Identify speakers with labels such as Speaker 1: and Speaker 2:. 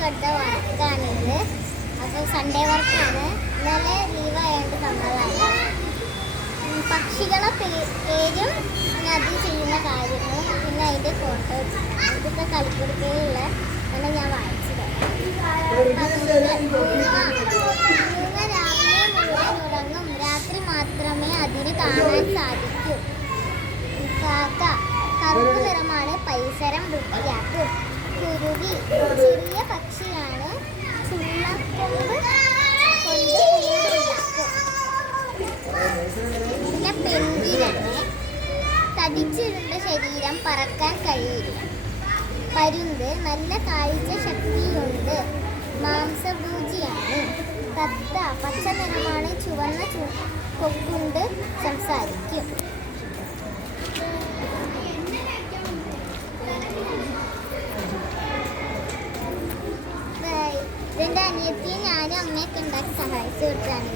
Speaker 1: കൊടുത്ത വർക്കാണിത്. അപ്പോൾ സൺഡേ വർക്കാണ് ഇന്നലെ ലീവ് ആയതുകൊണ്ട് തന്നതാണ് പക്ഷികളെ പേരും പിന്നെ അതിൽ ചെയ്യുന്ന കാര്യങ്ങൾ പിന്നെ അതിന്റെ ഫോട്ടോ ഇതൊക്കെ കളിക്കുടുക്കയിലുള്ള ആണ് ഞാൻ വായിച്ചു തരാം. മൂന്ന് രാവിലെ മുഴുവൻ ഉറങ്ങും രാത്രി മാത്രമേ അതിന് കാണാൻ സാധിക്കൂ. കാക്ക കറുപ്പ് നിറമാണ് പരിസരം വൃത്തിയാക്കും. കുരുവി ചെറിയ പിന്നെ പെങ്കിനാണ് തടിച്ചിരുന്ന ശരീരം പറക്കാൻ കഴിയില്ല. പരുന്ത് നല്ല കാഴ്ച ശക്തിയുണ്ട്. മാംസഭൂജിയാണ്. തത്ത പച്ച നിറമാണ് ചുവന്ന ചു കൊക്കുണ്ട് സംസാരിക്കും. ഇതിന്റെ അനിയത്തിയും ഞാനും അമ്മയൊക്കെ ഉണ്ടാക്കി സഹായിച്ചു കൊടുത്താണ്.